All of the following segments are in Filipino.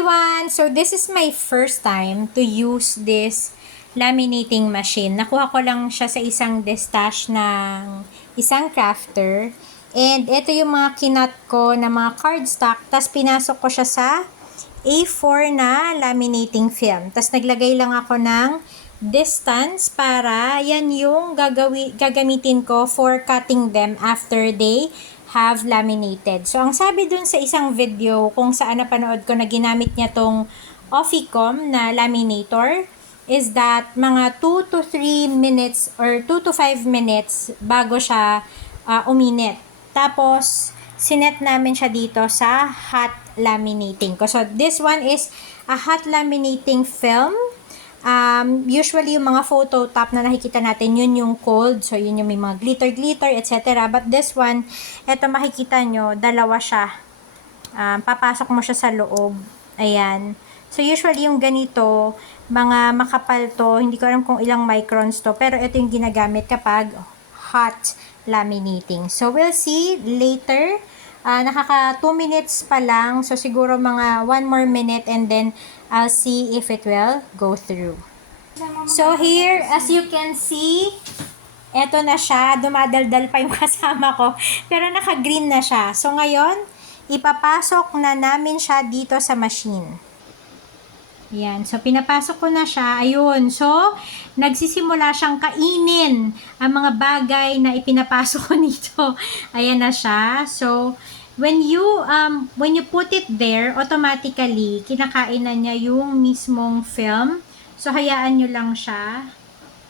everyone! So this is my first time to use this laminating machine. Nakuha ko lang siya sa isang destash ng isang crafter. And ito yung mga kinat ko na mga cardstock. Tapos pinasok ko siya sa A4 na laminating film. Tapos naglagay lang ako ng distance para yan yung gagamitin ko for cutting them after they have laminated. So, ang sabi dun sa isang video kung saan napanood ko na ginamit niya tong Officom na laminator is that mga 2 to 3 minutes or 2 to 5 minutes bago siya uminit. Tapos, sinet namin siya dito sa hot laminating ko. So, this one is a hot laminating film. Usually yung mga photo top na nakikita natin, yun yung cold. So, yun yung may mga glitter, etc. But this one, eto makikita nyo, dalawa siya. Papasok mo siya sa loob. Ayan. So, usually yung ganito, mga makapal to, hindi ko alam kung ilang microns to, pero ito yung ginagamit kapag hot laminating. So, we'll see later. Nakaka 2 minutes pa lang. So, siguro mga 1 more minute and then I'll see if it will go through. So, here, as you can see, eto na siya. Dumadaldal pa yung kasama ko. Pero naka-green na siya. So, ngayon, ipapasok na namin siya dito sa machine. Yan. So, pinapasok ko na siya. Ayun. So, nagsisimula siyang kainin ang mga bagay na ipinapasok ko nito. Ayan na siya. So, when you put it there, automatically, kinakain na niya yung mismong film. So, hayaan nyo lang siya.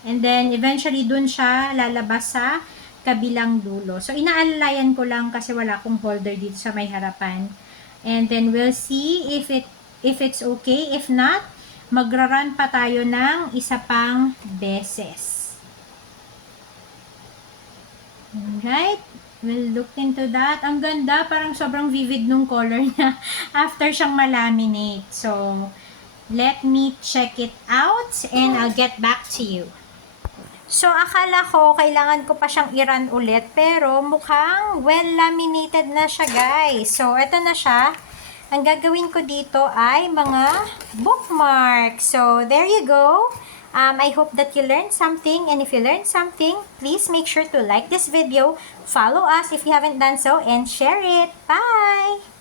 And then, eventually, dun siya lalabas sa kabilang dulo. So, inaalalayan ko lang kasi wala akong holder dito sa may harapan. And then, we'll see if it's okay. If not, magra-run pa tayo ng isa pang beses. Alright. We'll look into that. Ang ganda. Parang sobrang vivid nung color niya after siyang malaminate. So, let me check it out and I'll get back to you. So, akala ko kailangan ko pa siyang i-run ulit pero mukhang well laminated na siya, guys. So, eto na siya. Ang gagawin ko dito ay mga bookmark. So, there you go. I hope that you learned something. And if you learned something, please make sure to like this video, follow us if you haven't done so, and share it. Bye!